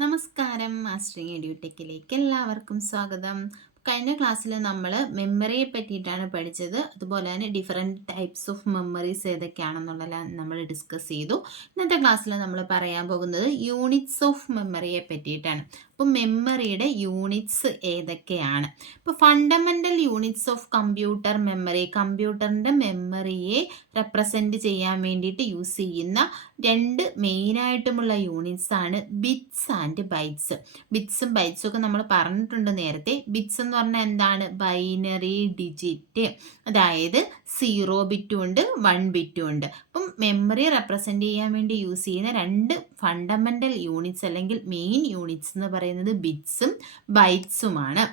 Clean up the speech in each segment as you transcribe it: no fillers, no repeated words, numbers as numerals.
നമസ്കാരം. മാസ്റ്ററിങ് എഡ്യൂടെക്കിലേക്ക് എല്ലാവർക്കും സ്വാഗതം. കഴിഞ്ഞ ക്ലാസ്സിൽ നമ്മൾ മെമ്മറിയെ പറ്റിയിട്ടാണ് പഠിച്ചത്. അതുപോലെ തന്നെ ഡിഫറെൻറ്റ് ടൈപ്സ് ഓഫ് മെമ്മറീസ് ഏതൊക്കെയാണെന്നുള്ളതെല്ലാം നമ്മൾ ഡിസ്കസ് ചെയ്തു. ഇന്നത്തെ ക്ലാസ്സിൽ നമ്മൾ പറയാൻ പോകുന്നത് യൂണിറ്റ്സ് ഓഫ് മെമ്മറിയെ പറ്റിയിട്ടാണ്. അപ്പോൾ മെമ്മറിയുടെ യൂണിറ്റ്സ് ഏതൊക്കെയാണ്? ഇപ്പോൾ fundamental units of computer memory, കമ്പ്യൂട്ടറിൻ്റെ മെമ്മറിയെ റെപ്രസെൻറ്റ് ചെയ്യാൻ വേണ്ടിയിട്ട് യൂസ് ചെയ്യുന്ന രണ്ട് മെയിനായിട്ടുമുള്ള യൂണിറ്റ്സ് ആണ് ബിറ്റ്സ് ആൻഡ് ബൈറ്റ്സ്. ബിറ്റ്സും ബൈറ്റ്സും ഒക്കെ നമ്മൾ പറഞ്ഞിട്ടുണ്ട് നേരത്തെ. ബിറ്റ്സ് എന്ന് പറഞ്ഞാൽ എന്താണ്? ബൈനറി ഡിജിറ്റ്, അതായത് 0 ബിറ്റും ഉണ്ട് 1 ബിറ്റും ഉണ്ട്. അപ്പം മെമ്മറി റെപ്രസെൻറ്റ് ചെയ്യാൻ വേണ്ടി യൂസ് ചെയ്യുന്ന രണ്ട് ഫണ്ടമെൻ്റൽ യൂണിറ്റ്സ് അല്ലെങ്കിൽ മെയിൻ യൂണിറ്റ്സ് എന്ന് പറയുന്നത് ബിറ്റ്സും ബൈറ്റ്സുമാണ്.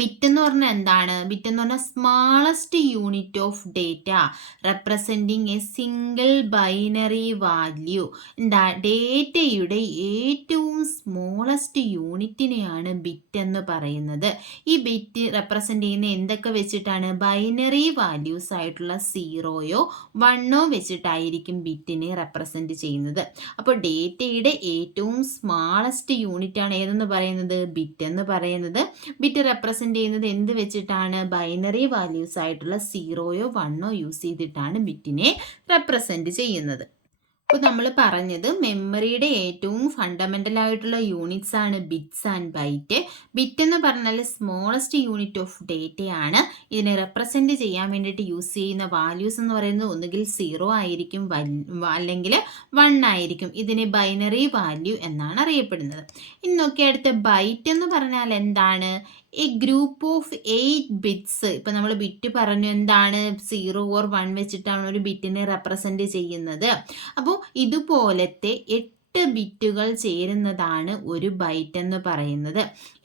ബിറ്റ് എന്ന് പറഞ്ഞാൽ എന്താണ്? ബിറ്റ് എന്ന് പറഞ്ഞാൽ smallest unit of data representing A single binary value. എന്താ? ഡേറ്റയുടെ ഏറ്റവും സ്മോളസ്റ്റ് യൂണിറ്റിനെയാണ് ബിറ്റ് എന്ന് പറയുന്നത്. ഈ ബിറ്റ് റെപ്രസെൻറ്റ് ചെയ്യുന്ന എന്തൊക്കെ വെച്ചിട്ടാണ്? ബൈനറി വാല്യൂസ് ആയിട്ടുള്ള 0യോ 1ഓ വെച്ചിട്ടായിരിക്കും ബിറ്റിനെ റെപ്രസെൻറ്റ് ചെയ്യുന്നത്. അപ്പോൾ ഡേറ്റയുടെ ഏറ്റവും സ്മാളസ്റ്റ് യൂണിറ്റാണ് ഏതെന്ന് പറയുന്നത്? ബിറ്റ് എന്ന് പറയുന്നത്. ബിറ്റ് റെപ്രസെൻറ്റ് ചെയ്യുന്നത് എന്ത് വെച്ചിട്ടാണ്? ബൈനറി വാല്യൂസ് ആയിട്ടുള്ള 0യോ 1ഓ യൂസ് ചെയ്തിട്ടാണ് ബിറ്റിനെ റെപ്രസെൻറ്റ് ചെയ്യുന്നത്. അപ്പോൾ നമ്മൾ പറഞ്ഞത് മെമ്മറിയുടെ ഏറ്റവും ഫണ്ടമെൻ്റൽ ആയിട്ടുള്ള യൂണിറ്റ്സ് ആണ് ബിറ്റ്സ് ആൻഡ് ബൈറ്റ്. ബിറ്റ് എന്ന് പറഞ്ഞാൽ സ്മോളസ്റ്റ് യൂണിറ്റ് ഓഫ് ഡേറ്റയാണ്. ഇതിനെ റെപ്രസെൻറ്റ് ചെയ്യാൻ വേണ്ടിയിട്ട് യൂസ് ചെയ്യുന്ന വാല്യൂസ് എന്ന് പറയുന്നത് ഒന്നുകിൽ 0 ആയിരിക്കും അല്ലെങ്കിൽ 1 ആയിരിക്കും. ഇതിനെ ബൈനറി വാല്യൂ എന്നാണ് അറിയപ്പെടുന്നത്. ഇനി നോക്കി അടുത്ത ബൈറ്റ് എന്ന് പറഞ്ഞാൽ എന്താണ്? A group of 8 bits. ഇപ്പം നമ്മൾ ബിറ്റ് പറഞ്ഞു, എന്താണ്? 0 ഓർ 1 വെച്ചിട്ടാണ് ഒരു ബിറ്റിനെ റെപ്രസെൻറ്റ് ചെയ്യുന്നത്. അപ്പോൾ ഇതുപോലത്തെ 8 ബിറ്റുകൾ ചേരുന്നതാണ് ഒരു ബൈറ്റ് എന്ന് പറയുന്നത്.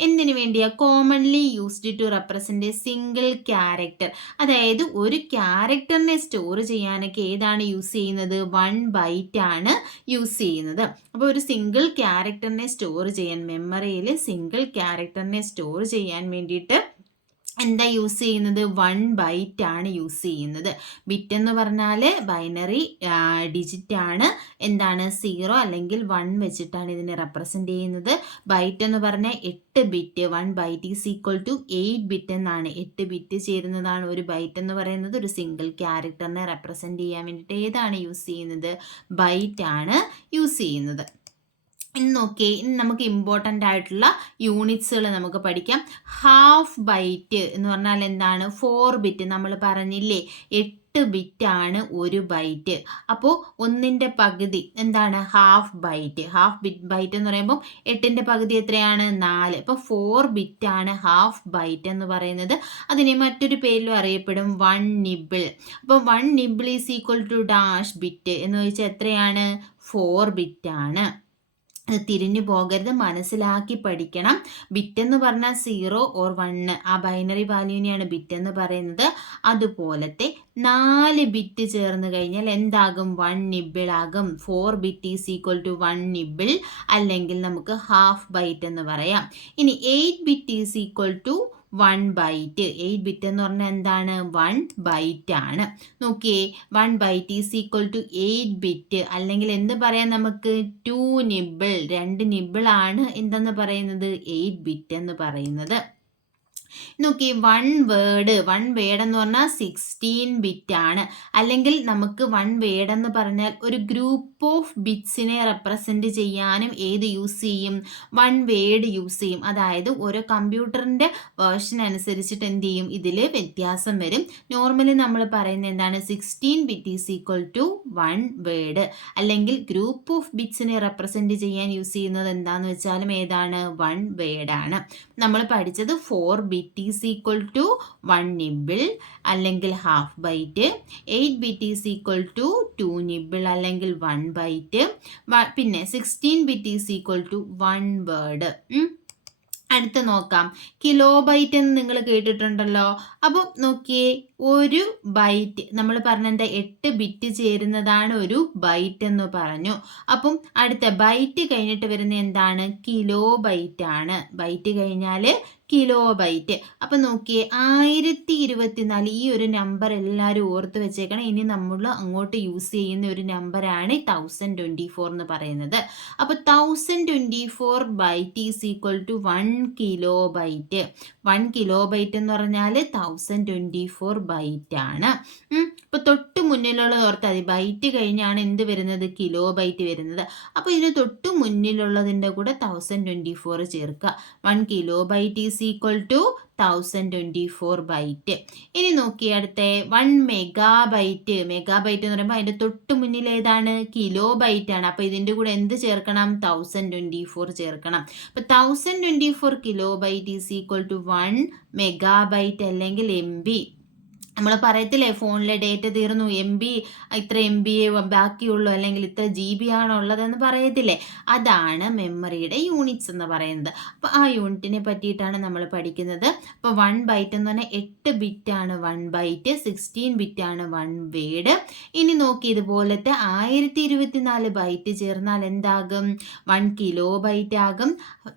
എന്തിനു വേണ്ടിയാ? Commonly used to represent a single character. അതായത് ഒരു ക്യാരക്ടറിനെ സ്റ്റോർ ചെയ്യാനൊക്കെ ഏതാണ് യൂസ് ചെയ്യുന്നത്? 1 ബൈറ്റ് ആണ് യൂസ് ചെയ്യുന്നത്. അപ്പോൾ ഒരു സിംഗിൾ ക്യാരക്ടറിനെ സ്റ്റോർ ചെയ്യാൻ, മെമ്മറിയിൽ സിംഗിൾ ക്യാരക്ടറിനെ സ്റ്റോർ ചെയ്യാൻ വേണ്ടിയിട്ട് എന്താ യൂസ് ചെയ്യുന്നത്? 1 ബൈറ്റ് ആണ് യൂസ് ചെയ്യുന്നത്. ബിറ്റ് എന്ന് പറഞ്ഞാൽ ബൈനറി ഡിജിറ്റ് ആണ്. എന്താണ്? 0 അല്ലെങ്കിൽ 1 വെച്ചിട്ടാണ് ഇതിനെ റെപ്രസെൻറ്റ് ചെയ്യുന്നത്. ബൈറ്റ് എന്ന് പറഞ്ഞാൽ 8 bit. 1 byte is equal to 8 bit എന്നാണ്. 8 ബിറ്റ് ചേരുന്നതാണ് ഒരു ബൈറ്റ് എന്ന് പറയുന്നത്. ഒരു സിംഗിൾ ക്യാരക്ടറിനെ റെപ്രസെൻറ്റ് ചെയ്യാൻ വേണ്ടിയിട്ട് ഏതാണ് യൂസ് ചെയ്യുന്നത്? ബൈറ്റ് ആണ് യൂസ് ചെയ്യുന്നത്. ഇന്നൊക്കെ നമുക്ക് ഇമ്പോർട്ടൻ്റ് ആയിട്ടുള്ള യൂണിറ്റ്സുകൾ നമുക്ക് പഠിക്കാം. ഹാഫ് ബൈറ്റ് എന്ന് പറഞ്ഞാൽ എന്താണ്? 4 ബിറ്റ്. നമ്മൾ പറഞ്ഞില്ലേ 8 ബിറ്റാണ് ഒരു ബൈറ്റ്. അപ്പോൾ ഒന്നിൻ്റെ പകുതി എന്താണ്? Half byte. ഹാഫ് ബൈറ്റ് എന്ന് പറയുമ്പോൾ 8ൻ്റെ പകുതി എത്രയാണ്? 4. അപ്പോൾ 4 ബിറ്റാണ് ഹാഫ് ബൈറ്റ് എന്ന് പറയുന്നത്. അതിനെ മറ്റൊരു പേരിലും അറിയപ്പെടും 1 നിബിൾ. അപ്പോൾ 1 nibble is equal to dash bit എന്ന് ചോദിച്ചാൽ എത്രയാണ്? 4 ബിറ്റാണ്. തിരിഞ്ഞു പോകരുത്, മനസ്സിലാക്കി പഠിക്കണം. ബിറ്റ് എന്ന് പറഞ്ഞാൽ 0 ഓർ 1, ആ ബൈനറി വാല്യൂവിനെയാണ് ബിറ്റ് എന്ന് പറയുന്നത്. അതുപോലത്തെ 4 ബിറ്റ് ചേർന്ന് കഴിഞ്ഞാൽ എന്താകും? 1 നിബിൾ ആകും. 4 bit is equal to 1 nibble, അല്ലെങ്കിൽ നമുക്ക് ഹാഫ് ബൈറ്റ് എന്ന് പറയാം. ഇനി 8 bit is equal to 1 byte. 8 bit എന്ന് പറഞ്ഞാൽ എന്താണ്? 1 ബൈറ്റ് ആണ്. നോക്കിയേ, 1 byte is equal to 8 bit, അല്ലെങ്കിൽ എന്ത് പറയാം നമുക്ക്? 2 നിബിൾ. 2 നിബിൾ ആണ് എന്തെന്ന് പറയുന്നത്? 8 ബിറ്റ് എന്ന് പറയുന്നത്. നോക്കി, 1 വേർഡ് എന്ന് പറഞ്ഞാൽ 16 ബിറ്റ് ആണ്. അല്ലെങ്കിൽ നമുക്ക് 1 വേർഡ് എന്ന് പറഞ്ഞാൽ ഒരു ഗ്രൂപ്പ് ഓഫ് ബിറ്റ്സിനെ റെപ്രസെൻറ്റ് ചെയ്യാനും ഏത് യൂസ് ചെയ്യും? 1 വേർഡ് യൂസ് ചെയ്യും. അതായത് ഓരോ കമ്പ്യൂട്ടറിൻ്റെ വേർഷൻ അനുസരിച്ചിട്ട് എന്ത് ചെയ്യും? ഇതിൽ വ്യത്യാസം വരും. നോർമലി നമ്മൾ പറയുന്നത് എന്താണ്? 16 bit is equal to 1 word. അല്ലെങ്കിൽ ഗ്രൂപ്പ് ഓഫ് ബിറ്റ്സിനെ റെപ്രസെൻറ്റ് ചെയ്യാൻ യൂസ് ചെയ്യുന്നത് എന്താണെന്ന് വെച്ചാലും ഏതാണ്? 1 വേർഡ് ആണ്. നമ്മൾ പഠിച്ചത് 4 bit is equal to 1 nibble അല്ലെങ്കിൽ half byte. 8 bit is equal to 2 nibble അല്ലെങ്കിൽ 1 ബൈറ്റ്. പിന്നെ 16 bit is equal to 1 word. അടുത്ത് നോക്കാം, കിലോ ബൈറ്റ് എന്ന് നിങ്ങൾ കേട്ടിട്ടുണ്ടല്ലോ. അപ്പോൾ നോക്കിയേ, ഒരു ബൈറ്റ് നമ്മൾ പറഞ്ഞെന്താ? 8 ബിറ്റ് ചേരുന്നതാണ് ഒരു ബൈറ്റ് എന്ന് പറഞ്ഞു. അപ്പം അടുത്ത ബൈറ്റ് കഴിഞ്ഞിട്ട് വരുന്ന എന്താണ്? കിലോ ബൈറ്റ് ആണ്. ബൈറ്റ് കഴിഞ്ഞാൽ കിലോ ബൈറ്റ്. അപ്പം നോക്കിയേ 1024 ഈ ഒരു നമ്പർ എല്ലാവരും ഓർത്ത് വെച്ചേക്കണം. ഇനി നമ്മൾ അങ്ങോട്ട് യൂസ് ചെയ്യുന്ന ഒരു നമ്പറാണ് 1024 എന്ന് പറയുന്നത്. അപ്പോൾ 1024 byte is equal to 1 kilobyte. 1 kilobyte എന്ന് പറഞ്ഞാൽ 1024 ബൈറ്റ് ആണ്. ഇപ്പോൾ തൊട്ട് മുന്നിലുള്ളത് ഓർത്താൽ മതി. ബൈറ്റ് കഴിഞ്ഞാണ് എന്ത് വരുന്നത്? കിലോ ബൈറ്റ് വരുന്നത്. അപ്പോൾ ഇതിന് തൊട്ട് മുന്നിലുള്ളതിൻ്റെ കൂടെ 1024 ചേർക്കുക. 1 kilobyte is equal to 1024 byte. ഇനി നോക്കിയേ അടുത്ത 1 മെഗാബൈറ്റ്. മെഗാബൈറ്റ് എന്ന് പറയുമ്പോൾ അതിൻ്റെ തൊട്ട് മുന്നിൽ ഏതാണ്? കിലോ ബൈറ്റ് ആണ്. അപ്പോൾ ഇതിൻ്റെ കൂടെ എന്ത് ചേർക്കണം? 1024 ചേർക്കണം. അപ്പോൾ 1024 kilobyte is equal to 1 megabyte അല്ലെങ്കിൽ MB. നമ്മൾ പറയത്തില്ലേ ഫോണിലെ ഡേറ്റ തീർന്നു, ഇത്ര MB ബാക്കിയുള്ളൂ, അല്ലെങ്കിൽ ഇത്ര GB ആണ് ഉള്ളതെന്ന് പറയത്തില്ലേ? അതാണ് മെമ്മറിയുടെ യൂണിറ്റ്സ് എന്ന് പറയുന്നത്. അപ്പോൾ ആ യൂണിറ്റിനെ പറ്റിയിട്ടാണ് നമ്മൾ പഠിക്കുന്നത്. അപ്പോൾ 1 ബൈറ്റ് എന്ന് പറഞ്ഞാൽ 8 ബിറ്റാണ് 1 ബൈറ്റ്, 16 ബിറ്റാണ് 1 വേഡ്. ഇനി നോക്കി ഇതുപോലത്തെ 1024 ബൈറ്റ് ചേർന്നാൽ എന്താകും? 1 കിലോ ബൈറ്റ് ആകും.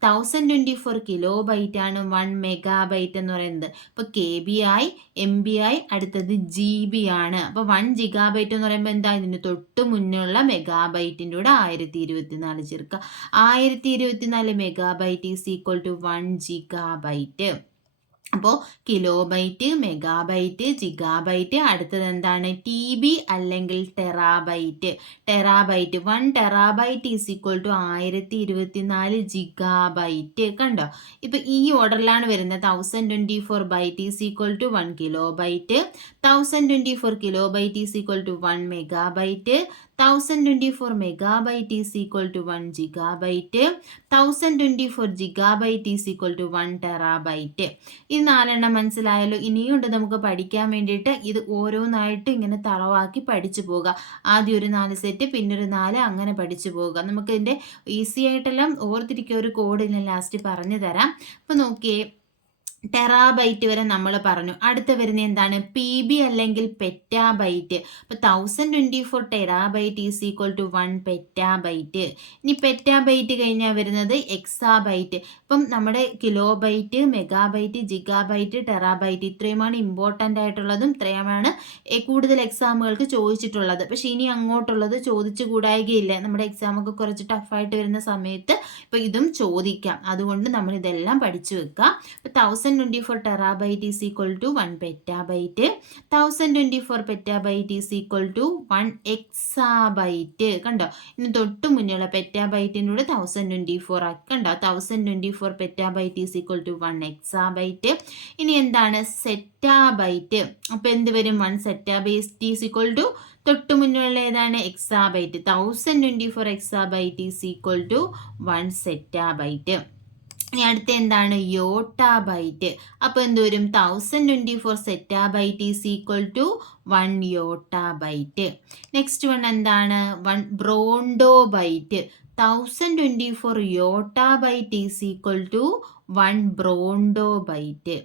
1024 കിലോ ബൈറ്റ് ആണ് 1 മെഗാബൈറ്റ് എന്ന് പറയുന്നത്. അപ്പോൾ KB ആയി, MB ആയി, അടുത്തത് GB ആണ്. അപ്പോൾ 1 ജിഗാബൈറ്റ് എന്ന് പറയുമ്പോൾ എന്താ? ഇതിന് തൊട്ട് മുന്നുള്ള മെഗാബൈറ്റിൻ്റെ കൂടെ 1024 ചേർക്കുക. 1024 megabyte is equal to 1 gigabyte. അപ്പോൾ കിലോ ബൈറ്റ്, മെഗാബൈറ്റ്, ജിഗാബൈറ്റ്. അടുത്തത് എന്താണ്? TB അല്ലെങ്കിൽ terabyte. Terabyte 1 terabyte is equal to 1024 gigabyte. കണ്ടോ? ഇപ്പോൾ ഈ ഓർഡറിലാണ് വരുന്നത്. 1024 byte is equal to 1 kilobyte, 1024 kilobyte is equal to 1 megabyte, 1024 megabyte is equal to 1 gigabyte, 1024 gigabyte is equal to 1 terabyte. ഇത് 4 മനസ്സിലായല്ലോ. ഇനിയുണ്ട് നമുക്ക് പഠിക്കാൻ വേണ്ടിയിട്ട്. ഇത് ഓരോന്നായിട്ട് ഇങ്ങനെ തറവാക്കി പഠിച്ചു പോകുക. ആദ്യം ഒരു 4 സെറ്റ്, പിന്നെ ഒരു 4, അങ്ങനെ പഠിച്ചു പോകുക. നമുക്ക് ഇതിൻ്റെ ഈസി ആയിട്ടെല്ലാം ഓർത്തിരിക്കുക. ഒരു കോഡ് ഞാൻ ലാസ്റ്റ് പറഞ്ഞു തരാം. അപ്പോൾ നോക്കിയേ, ടെറാബൈറ്റ് വരെ നമ്മൾ പറഞ്ഞു. അടുത്ത വരുന്ന എന്താണ്? PB അല്ലെങ്കിൽ പെറ്റാബൈറ്റ്. അപ്പോൾ 1024 terabyte is equal to 1 petabyte. ഇനി പെറ്റാബൈറ്റ് കഴിഞ്ഞാൽ വരുന്നത് എക്സാബൈറ്റ്. ഇപ്പം നമ്മുടെ kilobyte, megabyte, gigabyte, terabyte ഇത്രയുമാണ് ഇമ്പോർട്ടൻ്റ് ആയിട്ടുള്ളതും ഇത്രയുമാണ് കൂടുതൽ എക്സാമുകൾക്ക് ചോദിച്ചിട്ടുള്ളത്. പക്ഷേ ഇനി അങ്ങോട്ടുള്ളത് ചോദിച്ചു കൂടായികയില്ല. നമ്മുടെ എക്സാമൊക്കെ കുറച്ച് ടഫായിട്ട് വരുന്ന സമയത്ത് ഇപ്പോൾ ഇതും ചോദിക്കാം. അതുകൊണ്ട് നമ്മൾ ഇതെല്ലാം പഠിച്ചു വെക്കുക. ഇപ്പോൾ 1024 terabyte is equal to 1 petabyte, 1024 petabyte is equal to 1 exabyte. കണ്ടോ? ഇനി തൊട്ട് മുന്നിലുള്ള പെറ്റാബൈറ്റിനൂടെ 1024 ആക്കി. കണ്ടോ? 1024 petabyte is equal to 1 exabyte. ഇനി എന്താണ്? സെറ്റാബൈറ്റ്. അപ്പോൾ എന്ത് വരും? 1 സെറ്റാബൈറ്റ് ഈസ് ഈക്വൽ ടു തൊട്ട് മുന്നിലുള്ള ഏതാണ്? Exabyte. 1024 exabyte is equal to 1 zettabyte. ഇനി അടുത്ത എന്താണ്? യോട്ടാബൈറ്റ്. അപ്പോൾ എന്ത് വരും? 1024 zettabyte is equal to 1 yottabyte. Next one എന്താണ്? 1 brontobyte. 1024 yottabyte is equal to 1 brontobyte.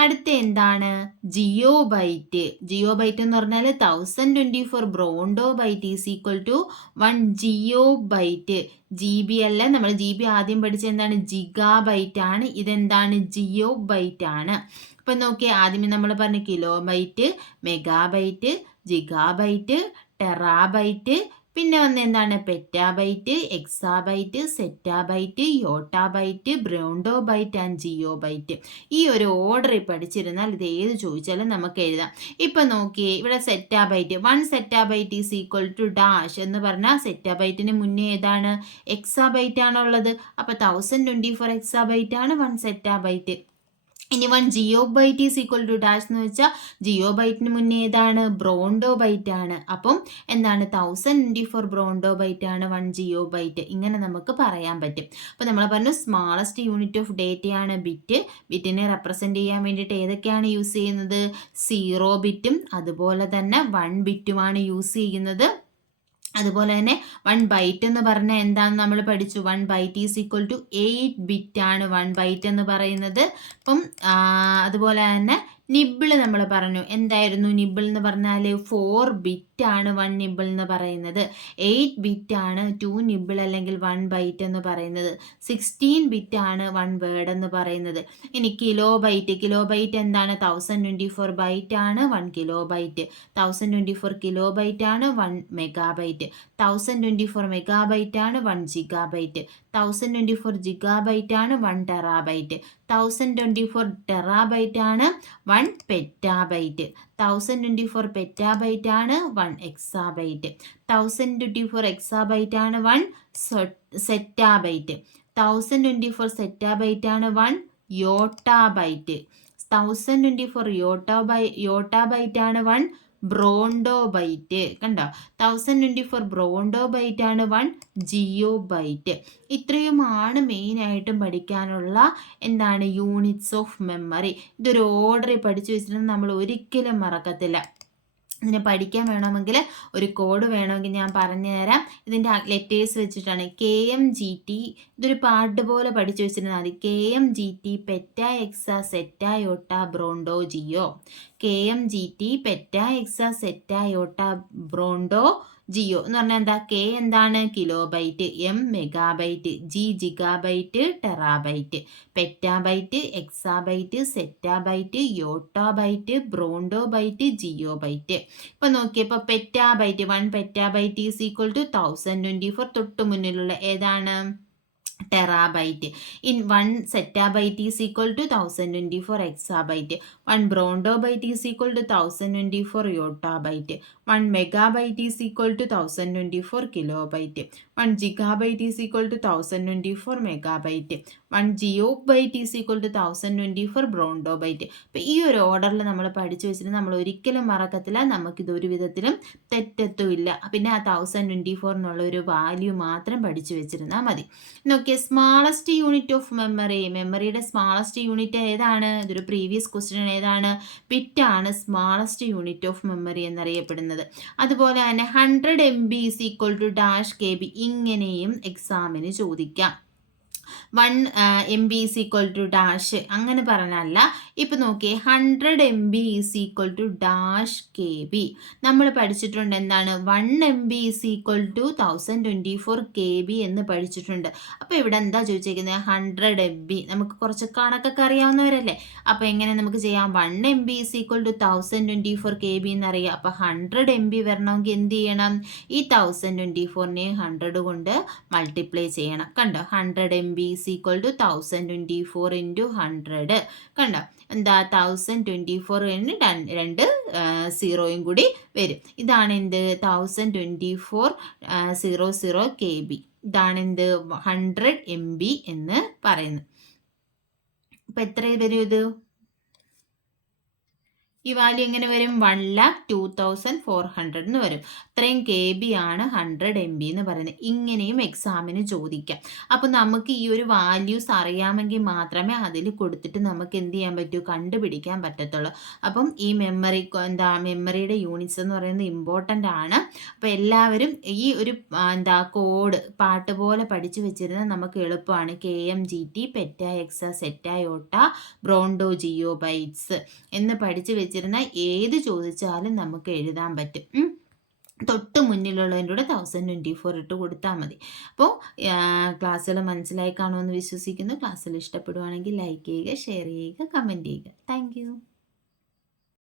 അടുത്ത എന്താണ്? ജിയോബൈറ്റ്. ജിയോബൈറ്റ് എന്ന് പറഞ്ഞാൽ 1024 brontobyte is equal to 1 geobyte. GB അല്ല, നമ്മൾ GB ആദ്യം പഠിച്ച എന്താണ്? ജിഗാബൈറ്റ് ആണ്. ഇതെന്താണ്? ജിയോബൈറ്റ് ആണ്. അപ്പം നോക്കിയാൽ ആദ്യമേ നമ്മൾ പറഞ്ഞു kilobyte, megabyte, gigabyte, terabyte, പിന്നെ വന്ന് എന്താണ്? Petabyte, exabyte, zettabyte, yottabyte, brontobyte and geobyte. ഈ ഒരു ഓർഡറിൽ പഠിച്ചിരുന്നാൽ ഇത് ഏത് ചോദിച്ചാലും നമുക്ക് എഴുതാം. ഇപ്പം നോക്കിയേ, ഇവിടെ zettabyte 1 zettabyte is equal to dash എന്ന് പറഞ്ഞാൽ സെറ്റാബൈറ്റിന് മുന്നേ ഏതാണ്? എക്സാബൈറ്റ് ആണുള്ളത്. അപ്പോൾ 1024 എക്സാബൈറ്റ് ആണ് 1 സെറ്റാബൈറ്റ്. ഇനി 1 geobyte is equal to dash എന്ന് വെച്ചാൽ ജിയോബൈറ്റിന് മുന്നേ ഏതാണ്? ബ്രോണ്ടോബൈറ്റ് ആണ്. അപ്പം എന്താണ്? 1024 ബ്രോണ്ടോബൈറ്റ് ആണ് 1 ജിയോബൈറ്റ്. ഇങ്ങനെ നമുക്ക് പറയാൻ പറ്റും. അപ്പോൾ നമ്മൾ പറഞ്ഞു സ്മാളസ്റ്റ് യൂണിറ്റ് ഓഫ് ഡേറ്റയാണ് ബിറ്റ്. ബിറ്റിനെ റെപ്രസെൻ്റ് ചെയ്യാൻ വേണ്ടിയിട്ട് ഏതൊക്കെയാണ് യൂസ് ചെയ്യുന്നത്? 0 ബിറ്റും അതുപോലെ തന്നെ 1 ബിറ്റുമാണ് യൂസ് ചെയ്യുന്നത്. അതുപോലെ തന്നെ 1 ബൈറ്റ് എന്ന് പറഞ്ഞാൽ എന്താണെന്ന് നമ്മൾ പഠിച്ചു. 1 byte is equal to 8 bit ആണ് 1 ബൈറ്റ് എന്ന് പറയുന്നത്. അപ്പം അതുപോലെ തന്നെ നിബിൾ നമ്മൾ പറഞ്ഞു. എന്തായിരുന്നു നിബിൾ എന്ന് പറഞ്ഞാൽ? 4 ബിറ്റ് ആണ് 1 നിബിൾ എന്ന് പറയുന്നത്. 8 ബിറ്റ് ആണ് 2 നിബിൾ അല്ലെങ്കിൽ 1 ബൈറ്റ് എന്ന് പറയുന്നത്. 16 ബിറ്റ് ആണ് 1 വേർഡ് എന്ന് പറയുന്നത്. ഇനി കിലോ ബൈറ്റ് എന്താണ്? 1024 ബൈറ്റ് ആണ് 1 കിലോ ബൈറ്റ്. 1024 കിലോ ബൈറ്റ് ആണ് 1 മെഗാബൈറ്റ്. 1024 മെഗാബൈറ്റ് ആണ് 1 ജിഗാബൈറ്റ്. 1024 ജിഗാബൈറ്റ് ആണ് 1 ടെറാബൈറ്റ്. 1024 ടെറാബൈറ്റ് ആണ് 1 പെറ്റാബൈറ്റ്. 1024 പെറ്റാബൈറ്റ് ആണ് 1 എക്സാബൈറ്റ്. 1024 എക്സാബൈറ്റ് ആണ് 1 സെറ്റാബൈറ്റ്. 1024 സെറ്റാബൈറ്റ് ആണ് 1 യോട്ടാബൈറ്റ്. 1024 യോട്ടാബൈറ്റ് ആണ് 1 ബ്രോണ്ടോ ബൈറ്റ്. കണ്ടോ? 1024 ബ്രോണ്ടോ ബൈറ്റ് ആണ് 1 ജിയോ ബൈറ്റ്. ഇത്രയുമാണ് മെയിനായിട്ടും പഠിക്കാനുള്ള എന്താണ് യൂണിറ്റ്സ് ഓഫ് മെമ്മറി. ഇതൊരു ഓർഡറിൽ പഠിച്ചു വെച്ചിട്ടുണ്ടെങ്കിൽ നമ്മൾ ഒരിക്കലും മറക്കത്തില്ല. ഇതിനെ പഠിക്കാൻ വേണമെങ്കിൽ ഒരു കോഡ് വേണമെങ്കിൽ ഞാൻ പറഞ്ഞു തരാം. ഇതിൻ്റെ ലെറ്റേഴ്സ് വെച്ചിട്ടാണ് KMGT. ഇതൊരു പാട്ട് പോലെ പഠിച്ചു വെച്ചിരുന്നാൽ മതി. KMGT പെറ്റ എക്സ സെറ്റ യോട്ട ബ്രോണ്ടോ ജിയോ. KMGT പെറ്റ എക്സ സെറ്റ യോട്ട ബ്രോണ്ടോ ജിയോ എന്ന് പറഞ്ഞാൽ എന്താ? കെ എന്താണ്? Kilobyte, M megabyte, G gigabyte, terabyte, petabyte, exabyte, zettabyte, yottabyte, brontobyte, geopbyte. ഇപ്പൊ നോക്കിയപ്പോൾ petabyte 1 petabyte is equal to 1024. തൊട്ട് മുന്നിലുള്ള ഏതാണ്? Terabyte. In 1 zettabyte is equal to 1024 exabyte. 1 brontobyte is equal to 1024 yottabyte. 1 megabyte is equal to 1024 kilobyte. 1 gigabyte is equal to 1024 megabyte. 1 geopbyte is equal to 1024 bronto byte. അപ്പോൾ ഈ ഒരു ഓർഡറിൽ നമ്മൾ പഠിച്ചു വെച്ചിട്ട് നമ്മൾ ഒരിക്കലും മറക്കത്തില്ല. നമുക്കിത് ഒരു വിധത്തിലും തെറ്റത്തുമില്ല. പിന്നെ ആ 1024 എന്നുള്ള ഒരു വാല്യൂ മാത്രം പഠിച്ചു വെച്ചിരുന്നാൽ മതി. നോക്കിയ സ്മാളസ്റ്റ് യൂണിറ്റ് ഓഫ് മെമ്മറിയുടെ സ്മാളസ്റ്റ് യൂണിറ്റ് ഏതാണ്? ഇതൊരു പ്രീവിയസ് ക്വസ്റ്റ്യൻ. ഏതാണ്? ബിറ്റാണ് സ്മാളസ്റ്റ് യൂണിറ്റ് ഓഫ് മെമ്മറി എന്നറിയപ്പെടുന്നത്. അതുപോലെ തന്നെ 100 MB is equal to dash KB. ഇങ്ങനെയും എക്സാമിന് ചോദിക്കാം. 1 MB is equal to dash അങ്ങനെ പറഞ്ഞല്ല. ഇപ്പം നോക്കിയേ 100 MB is equal to dash KB. നമ്മൾ പഠിച്ചിട്ടുണ്ട് എന്താണ്? 1 MB is equal to 1024 KB എന്ന് പഠിച്ചിട്ടുണ്ട്. അപ്പോൾ ഇവിടെ എന്താ ചോദിച്ചിരിക്കുന്നത്? 100 MB. നമുക്ക് കുറച്ച് കണക്കൊക്കെ അറിയാവുന്നവരല്ലേ? അപ്പോൾ എങ്ങനെ നമുക്ക് ചെയ്യാം? 1 MB is equal to 1024 KB എന്നറിയാം. അപ്പോൾ 100 MB വരണമെങ്കിൽ എന്ത് ചെയ്യണം? ഈ 1024നെ 100 കൊണ്ട് മൾട്ടിപ്ലൈ ചെയ്യണം. കണ്ടോ? 100 MB is equal to 1024 into 100. കണ്ടോ? എന്താ? 1024 രണ്ട് സീറോയും കൂടി വരും. ഇതാണ് എന്ത്? 1024 00 KB. ഇതാണ് എന്ത്? 100 MB എന്ന് പറയുന്നത്. അപ്പം എത്ര വരും ഇത്? ഈ വാല്യൂ എങ്ങനെ വരും? 1,02,400 എന്ന് വരും. അത്രയും KB ആണ് 100 MB എന്ന് പറയുന്നത്. ഇങ്ങനെയും എക്സാമിന് ചോദിക്കാം. അപ്പോൾ നമുക്ക് ഈ ഒരു വാല്യൂസ് അറിയാമെങ്കിൽ മാത്രമേ അതിൽ കൊടുത്തിട്ട് നമുക്ക് എന്ത് ചെയ്യാൻ പറ്റൂ? കണ്ടുപിടിക്കാൻ പറ്റത്തുള്ളൂ. അപ്പം ഈ മെമ്മറിയുടെ യൂണിറ്റ്സ് എന്ന് പറയുന്നത് ഇമ്പോർട്ടൻ്റ് ആണ്. അപ്പോൾ എല്ലാവരും ഈ ഒരു കോഡ് പാട്ട് പോലെ പഠിച്ചു വെച്ചിരുന്നാൽ നമുക്ക് എളുപ്പമാണ്. KMGT പെറ്റ എക്സ സെറ്റ യോട്ട ബ്രോണ്ടോ ജിയോ ബൈറ്റ്സ് എന്ന് പഠിച്ചു വെച്ചിരുന്നാൽ ഏത് ചോദിച്ചാലും നമുക്ക് എഴുതാൻ പറ്റും. തൊട്ട് മുന്നിലുള്ളതിൻ്റെ കൂടെ 1024 ഇട്ട് കൊടുത്താൽ മതി. അപ്പോൾ ക്ലാസ്സുകൾ മനസ്സിലായി കാണുമെന്ന് വിശ്വസിക്കുന്നു. ക്ലാസ്സുകൾ ഇഷ്ടപ്പെടുവാണെങ്കിൽ ലൈക്ക് ചെയ്യുക, ഷെയർ ചെയ്യുക, കമൻറ്റ് ചെയ്യുക. താങ്ക്